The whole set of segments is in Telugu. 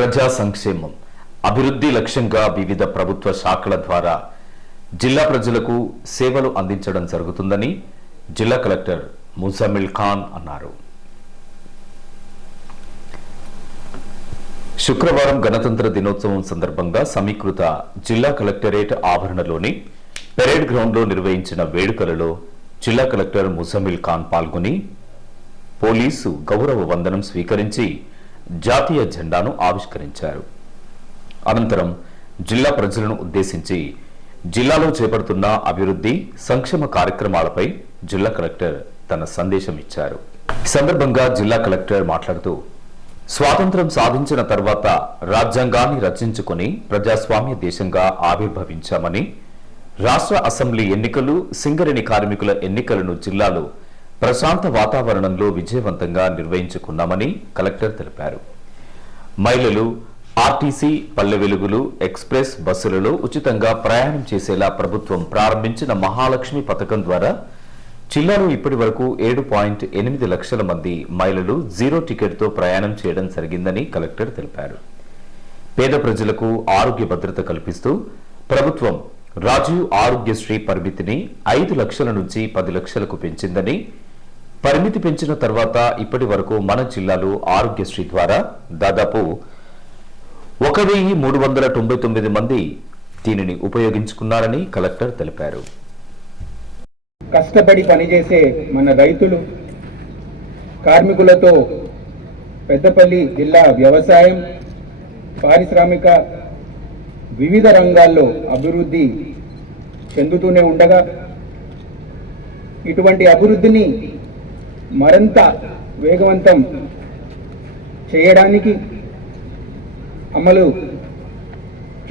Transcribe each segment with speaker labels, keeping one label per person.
Speaker 1: ప్రజా సంక్షేమం అభివృద్ధి లక్ష్యంగా వివిధ ప్రభుత్వ శాఖల ద్వారా జిల్లా ప్రజలకు సేవలు అందించడం జరుగుతుందని జిల్లా కలెక్టర్ ముజమిల్ ఖాన్ అన్నారు. శుక్రవారం గణతంత్ర దినోత్సవం సందర్భంగా సమీకృత జిల్లా కలెక్టరేట్ ఆవరణలోని పెరేడ్ గ్రౌండ్లో నిర్వహించిన వేడుకలలో జిల్లా కలెక్టర్ ముజమిల్ ఖాన్ పాల్గొని పోలీసు గౌరవ వందనం స్వీకరించి జాతీయ జెండాను ఆవిష్కరించారు. అనంతరం జిల్లా ప్రజలను ఉద్దేశించి జిల్లాలో చేపడుతున్న అభివృద్ధి సంక్షేమ కార్యక్రమాలపై జిల్లా కలెక్టర్ తన సందేశం ఇచ్చారు. ఈ సందర్భంగా జిల్లా కలెక్టర్ మాట్లాడుతూ స్వాతంత్రం సాధించిన తర్వాత రాజ్యాంగాన్ని రచించుకుని ప్రజాస్వామ్య దేశంగా ఆవిర్భవించామని రాష్ట్ర అసెంబ్లీ ఎన్నికలు సింగరేణి కార్మికుల ఎన్నికలను జిల్లాలో ప్రశాంత వాతావరణంలో విజయవంతంగా నిర్వహించుకున్నామని కలెక్టర్ తెలిపారు. మహిళలు ఆర్టీసీ పల్లె వెలుగులు ఎక్స్ప్రెస్ బస్సులలో ఉచితంగా ప్రయాణం చేసేలా ప్రభుత్వం ప్రారంభించిన మహాలక్ష్మి పథకం ద్వారా జిల్లాలో ఇప్పటి వరకు ఏడు పాయింట్ ఎనిమిది లక్షల మంది మహిళలు జీరో టికెట్తో ప్రయాణం చేయడం జరిగిందని కలెక్టర్ తెలిపారు. పేద ప్రజలకు ఆరోగ్య భద్రత కల్పిస్తూ ప్రభుత్వం రాజీవ్ ఆరోగ్యశ్రీ పరిమితిని ఐదు లక్షల నుంచి పది లక్షలకు పెంచిందని పరిమితి పెంచిన తర్వాత ఇప్పటి వరకు మన జిల్లాలో ఆరోగ్యశ్రీ ద్వారా దాదాపు ఒక వెయ్యి మూడు వందల తొంభై తొమ్మిది మంది దీనిని ఉపయోగించుకున్నారని కలెక్టర్ తెలిపారు.
Speaker 2: కష్టపడి పనిచేసే మన రైతులు కార్మికులతో పెద్దపల్లి జిల్లా వ్యవసాయం పారిశ్రామిక వివిధ రంగాల్లో అభివృద్ధి చెందుతూనే ఉండగా ఇటువంటి అభివృద్ధిని మరింత వేగవంతం చేయడానికి అమలు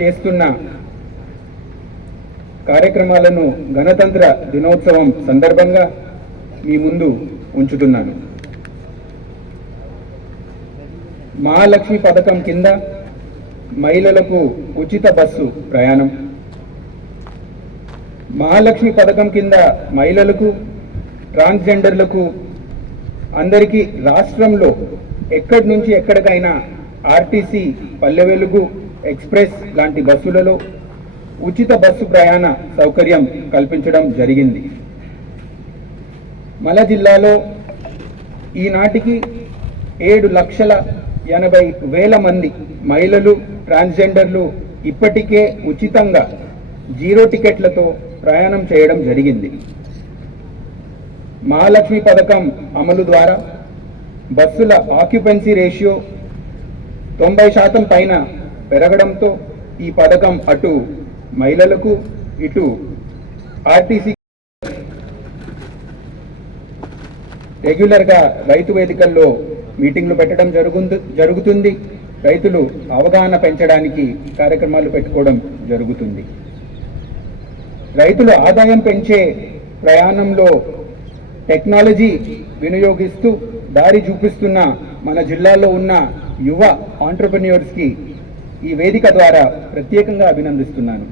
Speaker 2: చేస్తున్న కార్యక్రమాలను గణతంత్ర దినోత్సవం సందర్భంగా మీ ముందు ఉంచుతున్నాను. మహాలక్ష్మి పథకం కింద మహిళలకు ఉచిత బస్సు ప్రయాణం. మహాలక్ష్మి పథకం కింద మహిళలకు ట్రాన్స్జెండర్లకు అందరికీ రాష్ట్రంలో ఎక్కడి నుంచి ఎక్కడికైనా ఆర్టీసీ పల్లె వెలుగు ఎక్స్ప్రెస్ లాంటి బస్సులలో ఉచిత బస్సు ప్రయాణ సౌకర్యం కల్పించడం జరిగింది. మల జిల్లాలో ఈనాటికి ఏడు లక్షల ఎనభై వేల మంది మహిళలు ట్రాన్స్జెండర్లు ఇప్పటికే ఉచితంగా జీరో టికెట్లతో ప్రయాణం చేయడం జరిగింది. మహాలక్ష్మి పథకం అమలు ద్వారా బస్సుల ఆక్యుపెన్సీ రేషియో తొంభై శాతం పైన పెరగడంతో ఈ పథకం అటు మహిళలకు ఇటు ఆర్టీసీ రెగ్యులర్గా రైతు వేదికల్లో మీటింగ్లు పెట్టడం జరుగుంది జరుగుతుంది. రైతులు అవగాహన పెంచడానికి కార్యక్రమాలు పెట్టుకోవడం జరుగుతుంది. రైతులు ఆదాయం పెంచే ప్రయాణంలో టెక్నాలజీ వినియోగిస్తూ దారి చూపిస్తున్న మన జిల్లాలో ఉన్న యువ ఆంటర్ప్రెన్యూర్స్కి ఈ వేదిక ద్వారా ప్రత్యేకంగా అభినందిస్తున్నాను.